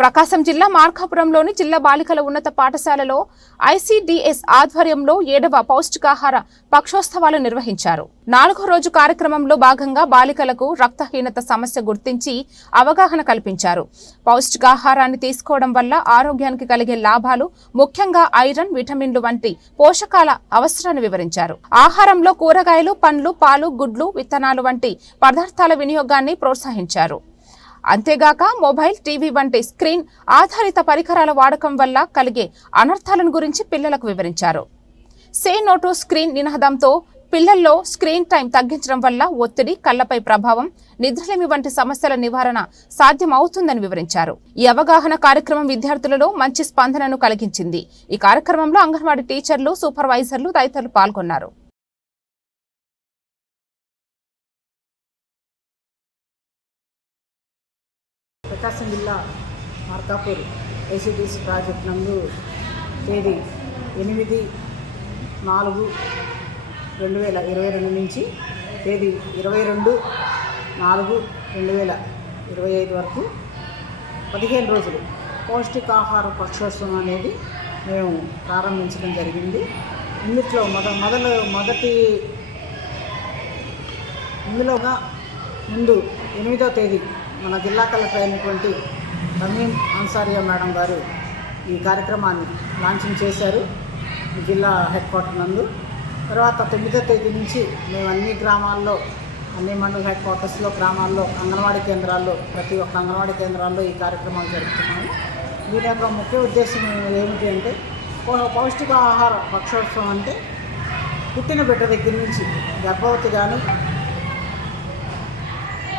ప్రకాశం జిల్లా మార్కాపురంలోని జిల్లా బాలికల ఉన్నత పాఠశాలలో ఐసీడీఎస్ ఆధ్వర్యంలో ఏడవ పౌష్టికాహార పక్షోత్సవాలు నిర్వహించారు. నాలుగో రోజు కార్యక్రమంలో భాగంగా బాలికలకు రక్తహీనత సమస్య గుర్తించి అవగాహన కల్పించారు. పౌష్టికాహారాన్ని తీసుకోవడం వల్ల ఆరోగ్యానికి కలిగే లాభాలు ముఖ్యంగా ఐరన్ విటమిన్లు వంటి పోషకాల అవసరాన్ని వివరించారు. ఆహారంలో కూరగాయలు పండ్లు పాలు గుడ్లు విత్తనాలు వంటి పదార్థాల వినియోగాన్ని ప్రోత్సహించారు. అంతేగాక మొబైల్ టీవీ వంటి స్క్రీన్ ఆధారిత పరికరాల వాడకం వల్ల కలిగే అనర్థాలను గురించి పిల్లలకు వివరించారు. సే నోటు స్క్రీన్ నినాదంతో పిల్లల్లో స్క్రీన్ టైం తగ్గించడం వల్ల ఒత్తిడి కళ్ళపై ప్రభావం నిద్రలేమి వంటి సమస్యల నివారణ సాధ్యమవుతుందని వివరించారు. ఈ అవగాహన కార్యక్రమం విద్యార్థులలో మంచి స్పందనను కలిగించింది. ఈ కార్యక్రమంలో అంగన్వాడీ టీచర్లు సూపర్వైజర్లు తదితరులు పాల్గొన్నారు. ప్రకాశం జిల్లా మార్కాపూర్ ఏసీడీసీ ప్రాజెక్ట్ నందు తేదీ ఎనిమిది నాలుగు రెండు వేల ఇరవై రెండు నుంచి తేదీ ఇరవై రెండు నాలుగు రెండు వేల ఇరవై ఐదు వరకు పదిహేను రోజులు పౌష్టికాహార పక్షోత్సవం అనేది మేము ప్రారంభించడం జరిగింది. ఇందులో మొద మొదలు మొదటి ఇందులోగా ముందు ఎనిమిదో తేదీ మన జిల్లా కలెక్టర్ అయినటువంటి తమీం అన్సారియా మేడం గారు ఈ కార్యక్రమాన్ని లాంచింగ్ చేశారు జిల్లా హెడ్ క్వార్టర్ నందు. తర్వాత తొమ్మిదో తేదీ నుంచి మేము అన్ని గ్రామాల్లో అన్ని మండల హెడ్ క్వార్టర్స్లో గ్రామాల్లో అంగన్వాడీ కేంద్రాల్లో ప్రతి ఒక్క అంగన్వాడీ కేంద్రాల్లో ఈ కార్యక్రమాలు జరుపుతున్నాము. దీని యొక్క ముఖ్య ఉద్దేశం ఏమిటి అంటే పౌ- పౌష్టికాహార పక్షోత్సవం అంటే పుట్టిన బిడ్డ దగ్గర నుంచి గర్భవతి కానీ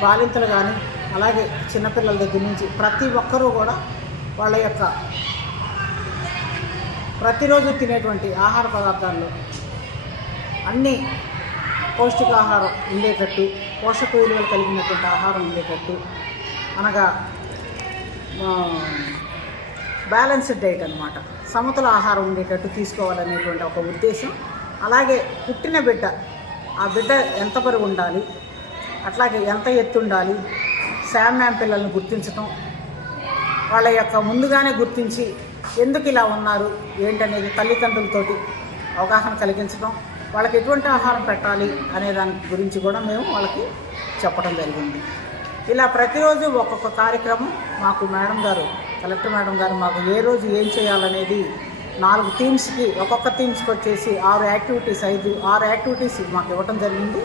బాలింతలు కానీ అలాగే చిన్నపిల్లల దగ్గర నుంచి ప్రతి ఒక్కరూ కూడా వాళ్ళ యొక్క ప్రతిరోజు తినేటువంటి ఆహార పదార్థాల్లో అన్ని పౌష్టికాహారం ఉండేటట్టు పోషక విలువలు కలిగినటువంటి ఆహారం ఉండేటట్టు అనగా బ్యాలెన్స్డ్ డైట్ అనమాట సమతుల ఆహారం ఉండేటట్టు తీసుకోవాలనేటువంటి ఒక ఉద్దేశం. అలాగే పుట్టిన బిడ్డ ఆ బిడ్డ ఎంత బరువు ఉండాలి? అట్లాగే ఎంత ఎత్తు ఉండాలి? శామ్ మ్యామ్ పిల్లల్ని గుర్తించటం వాళ్ళ యొక్క ముందుగానే గుర్తించి ఎందుకు ఇలా ఉన్నారు ఏంటనేది తల్లిదండ్రులతోటి అవగాహన కలిగించడం వాళ్ళకి ఎటువంటి ఆహారం పెట్టాలి అనే దాని గురించి కూడా మేము వాళ్ళకి చెప్పడం జరిగింది. ఇలా ప్రతిరోజు ఒక్కొక్క కార్యక్రమం మాకు మేడం గారు కలెక్టర్ మేడం గారు మాకు ఏ రోజు ఏం చేయాలనేది నాలుగు టీమ్స్కి ఒక్కొక్క టీమ్స్కి వచ్చేసి ఆరు యాక్టివిటీస్ ఐదు ఆరు యాక్టివిటీస్ మాకు ఇవ్వడం జరిగింది.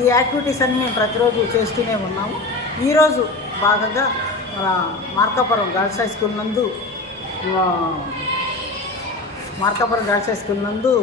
ఈ యాక్టివిటీస్ అన్ని మేము ప్రతిరోజు చేస్తూనే ఉన్నాము. ఈరోజు భాగంగా మన మార్కాపురం గర్ల్స్ హై స్కూల్ నందు మార్కాపురం గర్ల్స్ హై స్కూల్ నందు